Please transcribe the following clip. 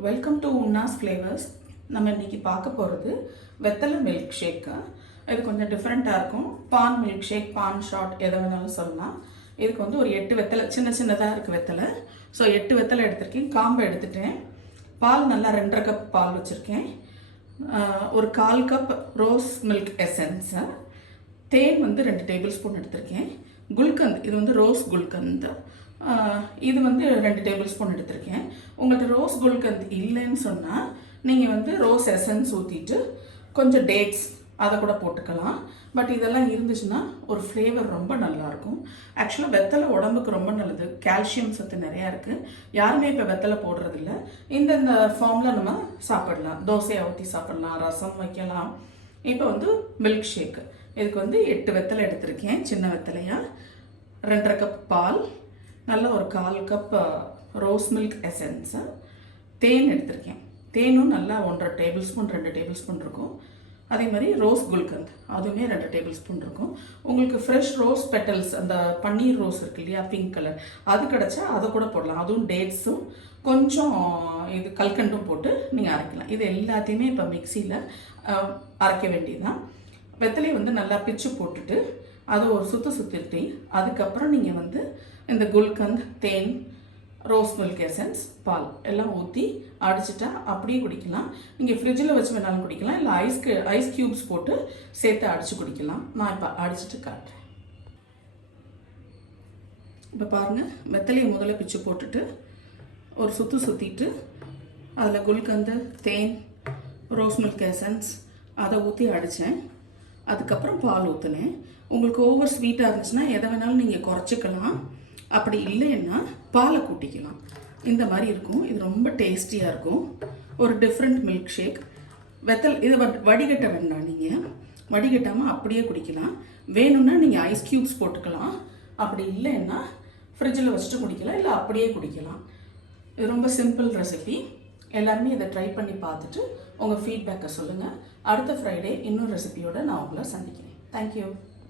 Welcome to உன்னாஸ் flavours. நம்ம இன்றைக்கி பார்க்க போகிறது வெத்தலை மில்க் ஷேக்கு. இது கொஞ்சம் டிஃப்ரெண்ட்டாக இருக்கும். பான் மில்க் ஷேக், பான் ஷாட் எதை வேணாலும் சொல்லலாம். இதுக்கு வந்து ஒரு 8 வெத்தலை, சின்ன சின்னதாக இருக்குது வெத்தலை. ஸோ 8 வெத்தலை எடுத்திருக்கேன். காம்பை எடுத்துட்டேன். பால் நல்லா 2.5 கப் பால் வச்சுருக்கேன். ஒரு 1/4 கப் ரோஸ் மில்க் எசன்ஸு, தேன் வந்து 2 டேபிள் ஸ்பூன் எடுத்திருக்கேன். குல்கந்த், இது வந்து ரோஸ் குல்கந்த், இது வந்து 2 டேபிள் ஸ்பூன் எடுத்திருக்கேன். உங்கள்கிட்ட ரோஸ் குல்கந்த் இல்லைன்னு சொன்னால் நீங்கள் வந்து ரோஸ் எசன்ஸ் ஊற்றிட்டு கொஞ்சம் டேட்ஸ் அதை கூட போட்டுக்கலாம். பட் இதெல்லாம் இருந்துச்சுன்னா ஒரு ஃப்ளேவர் ரொம்ப நல்லாயிருக்கும். ஆக்சுவலாக வெத்தலை உடம்புக்கு ரொம்ப நல்லது. கால்சியம் சத்து நிறையா இருக்குது. யாருமே இப்போ வெத்தலை போடுறதில்ல. இந்த ஃபார்மில் நம்ம சாப்பிடலாம். தோசையை ஊற்றி சாப்பிடலாம், ரசம் வைக்கலாம். இப்போ வந்து மில்க் ஷேக்கு. இதுக்கு வந்து 8 வெத்தலை எடுத்திருக்கேன், சின்ன வெத்தலையாக. 2.5 கப் பால், நல்ல ஒரு 1/4 கப் ரோஸ் மில்க் எசன்ஸு, தேன் எடுத்திருக்கேன். தேனும் நல்லா 1.5 டேபிள் ஸ்பூன், 2 டேபிள் ஸ்பூன் இருக்கும். அதே மாதிரி ரோஸ் குல்கந்த், அதுவுமே 2 டேபிள் ஸ்பூன் இருக்கும். உங்களுக்கு ஃப்ரெஷ் ரோஸ் பெட்டல்ஸ், அந்த பன்னீர் ரோஸ் இருக்கு இல்லையா, பிங்க் கலர், அது கிடச்சா அதை கூட போடலாம். அதுவும் டேட்ஸும் கொஞ்சம் இது கல்கண்டும் போட்டு நீங்கள் அரைக்கலாம். இது எல்லாத்தையுமே இப்போ மிக்சியில் அரைக்க வேண்டியதுதான். வெத்தலையை வந்து நல்லா பிச்சு போட்டுட்டு அதை ஒரு சுற்றிட்டு அதுக்கப்புறம் நீங்கள் வந்து இந்த குல்கந்த், தேன், ரோஸ் மில்க் எசன்ஸ், பால் எல்லாம் ஊற்றி அடிச்சிட்டா அப்படியே குடிக்கலாம். நீங்கள் ஃப்ரிட்ஜில் வச்சு வேணாலும் குடிக்கலாம், இல்லை ஐஸ் க்யூப்ஸ் போட்டு சேர்த்து அடித்து குடிக்கலாம். நான் இப்போ அடிச்சுட்டு காட்டுறேன். இப்போ பாருங்கள், வெத்தலையை முதல்ல பிச்சு போட்டுட்டு ஒரு சுற்றிட்டு அதில் குல்கந்து, தேன், ரோஸ் மில்க் எசன்ஸ் அதை ஊற்றி அடித்தேன். அதுக்கப்புறம் பால் ஊற்றினேன். உங்களுக்கு ஓவர் ஸ்வீட்டாக இருந்துச்சுன்னா எதை வேணாலும் நீங்கள் குறைச்சிக்கலாம். அப்படி இல்லைன்னா பாலை கூட்டிக்கலாம். இந்த மாதிரி இருக்கும். இது ரொம்ப டேஸ்டியாக இருக்கும். ஒரு டிஃப்ரெண்ட் மில்க் ஷேக். இதை வடிகட்ட வேண்டாம். நீங்கள் வடிகட்டாமல் அப்படியே குடிக்கலாம். வேணும்னா நீங்கள் ஐஸ் க்யூப்ஸ் போட்டுக்கலாம். அப்படி இல்லைன்னா ஃப்ரிட்ஜில் வச்சுட்டு குடிக்கலாம், இல்லை அப்படியே குடிக்கலாம். இது ரொம்ப சிம்பிள் ரெசிபி. எல்லாருமே இதை ட்ரை பண்ணி பார்த்துட்டு உங்கள் ஃபீட்பேக்கை சொல்லுங்கள். அடுத்த ஃப்ரைடே இன்னொரு ரெசிபியோடு நான் உங்களை சந்திக்கிறேன். தேங்க்யூ.